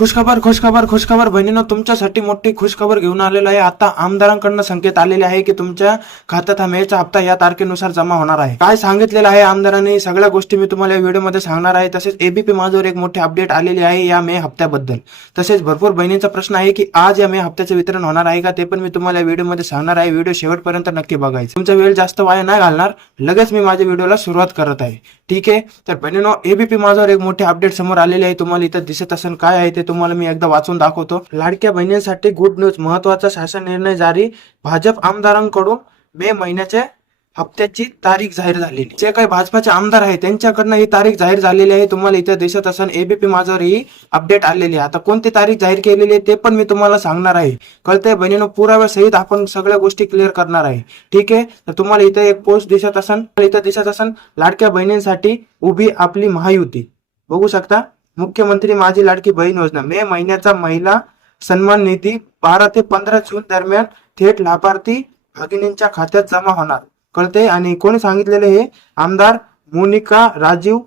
खुशखबर खुशखबर खुशखबर बहिणींनो, तुमच्यासाठी मोठी खुशखबर घेऊन आलेलो आहे. आता आमदारांकडून संकेत आलेले आहे की तुमच्या खात्यात हा मेचा हप्ता या तारखेनुसार जमा होणार आहे. काय सांगितलेलं आहे आमदारांनी सगळ्या गोष्टी मी तुम्हाला या व्हिडिओमध्ये सांगणार आहे. तसेच एबीपी माझ्यावर एक मोठी अपडेट आलेली आहे या मे हप्त्याबद्दल. तसेच भरपूर बहिणींचा प्रश्न आहे की आज या मे हप्त्याचे वितरण होणार आहे का, ते पण मी तुम्हाला या व्हिडिओमध्ये सांगणार आहे. व्हिडिओ शेवटपर्यंत नक्की बघायचा. तुमचा वेळ जास्त वाया नाही घालणार. लगेच मी माझ्या व्हिडिओला सुरुवात करत आहे. ठीक आहे, तर बहिणींनो, एबीपी माझ्यावर एक मोठी अपडेट समोर आलेली आहे. तुम्हाला इथं दिसत असेल काय आहे ते तुम्हाला मी एकदा वाचून दाखवतो. लाडक्या बहिणींसाठी गुड न्यूज, महत्वाचा शासन निर्णय जारी. भाजप आमदारांकडून मे महिन्याच्या हप्त्याची तारीख जाहीर झालेली. जे काही भाजपाचे आमदार आहे त्यांच्याकडनं ही तारीख जाहीर झालेली आहे. तुम्हाला इथे दिसत असेल एबीपी माझ्यावर ही अपडेट आलेली आहे. आता कोणती तारीख जाहीर केलेली आहे ते पण मी तुम्हाला सांगणार आहे. कळतंय बहिणींनो, पुराव्यासहित आपण सगळ्या गोष्टी क्लिअर करणार आहे. ठीक आहे, तर तुम्हाला इथे एक पोस्ट दिसत असेल, लाडक्या बहिणींसाठी उभी आपली महायुती. बघू शकता, मुख्यमंत्री माझी लाडकी बहीण योजना, मे महिन्याचा महिला सन्मान निधी 12 ते 15 जून दरम्यान थेट लाभार्थी भगिनींच्या खात्यात जमा होणार. कळते. आणि कोणी सांगितलेले हे आमदार मोनिका राजीव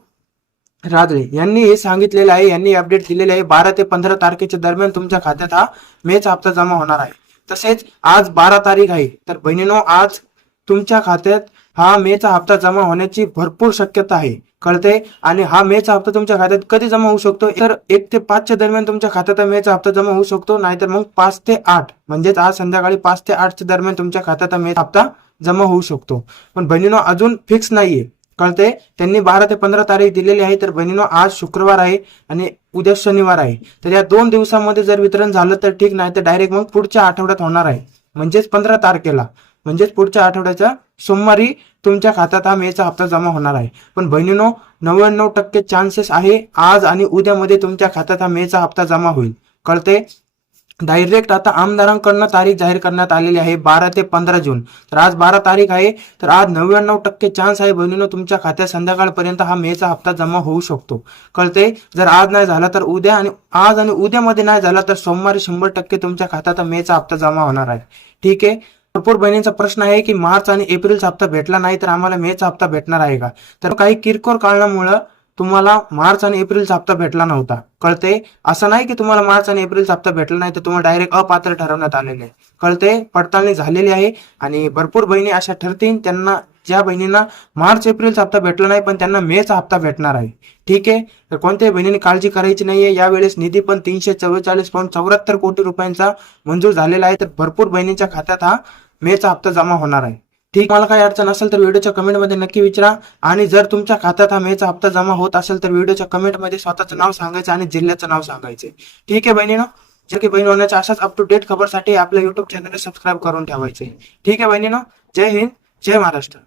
रादळे यांनी हे सांगितलेलं आहे. यांनी अपडेट दिलेले आहे. 12 ते 15 तारखेच्या दरम्यान तुमच्या खात्यात हा मेचा हप्ता जमा होणार आहे. तसेच आज 12 तारीख आहे, तर बहिणींनो आज तुमच्या खात्यात हा मेचा हप्ता जमा होण्याची भरपूर शक्यता आहे. कळते. आणि हा मेचा हप्ता तुमच्या खात्यात कधी जमा होऊ शकतो, तर 1 ते 5 दरम्यान तुमच्या खात्यात मेचा हप्ता जमा होऊ शकतो. नाहीतर मग 5 ते 8 म्हणजेच आज संध्याकाळी 5 ते 8 दरम्यान तुमच्या खात्यात मेचा हप्ता जमा होऊ शकतो. पण बहिणींनो अजून फिक्स नाहीये. कळते. त्यांनी 12 ते 15 तारीख दिलेली आहे. तर बहिणींनो आज शुक्रवार आहे आणि उद्या शनिवार आहे. तर या 2 दिवसामध्ये जर वितरण झालं तर ठीक, नाही तर डायरेक्ट मग पुढच्या आठवड्यात होणार आहे. म्हणजेच 15 तारखेला, म्हणजेच पुढच्या आठवड्याच्या सोमवारी तुमच्या खात्यात हा मेचा हप्ता जमा होणार आहे. पण बहिणींनो 99% चान्सेस आहे आज आणि उद्यामध्ये तुमच्या खात्यात हा मेचा हप्ता जमा होईल. कळते. डायरेक्ट आता आमदारांकडून तारीख जाहीर करण्यात आलेली आहे 12 ते 15 जून. तर आज 12 तारीख आहे, तर आज 99% चान्स आहे बहिणींनो तुमच्या खात्यात संध्याकाळपर्यंत हा मेचा हप्ता जमा होऊ शकतो. कळते. जर आज नाही झाला तर उद्या, आणि आज आणि उद्यामध्ये नाही झाला तर सोमवारी 100% तुमच्या खात्यात हा मेचा हप्ता जमा होणार आहे. ठीक आहे. भरपूर बहिणींचा प्रश्न आहे की मार्च आणि एप्रिलचा हप्ता भेटला नाही तर आम्हाला मेचा हप्ता भेटणार आहे का, तर काही किरकोळ कारणामुळे तुम्हाला मार्च आणि एप्रिलचा हप्ता भेटला नव्हता. कळते. असं नाही की तुम्हाला मार्च आणि एप्रिलचा हप्ता भेटला नाही तर तुम्हाला डायरेक्ट अपात्र ठरवण्यात आलेले आहे. कळते. पडताळणी झालेली आहे आणि भरपूर बहिणी अशा ठरतील त्यांना, ज्या बहिणींना मार्च एप्रिलचा हप्ता भेटला नाही पण त्यांना मेचा हप्ता भेटणार आहे. ठीक आहे, तर कोणत्याही बहिणीने काळजी करायची नाहीये. यावेळेस निधी पण 344.74 कोटी रुपयांचा मंजूर झालेला आहे. तर भरपूर बहिणींच्या खात्यात हा मेचा हप्ता जमा होणार आहे. ठीक. मला काही अडचण असेल तर व्हिडिओच्या कमेंटमध्ये नक्की विचारा. आणि जर तुमच्या खात्यात हा मेचा हप्ता जमा होत असेल तर व्हिडिओच्या कमेंटमध्ये स्वतःचं नाव सांगायचं आणि जिल्ह्याचं नाव सांगायचे. ठीक आहे बहिणीनो, जे की बहीण होण्याच्या अशाच अप टू डेट खबरसाठी आपल्या युट्यूब चॅनलला सबस्क्राईब करून ठेवायचे. ठीक आहे बहिणीनो, जय हिंद, जय महाराष्ट्र.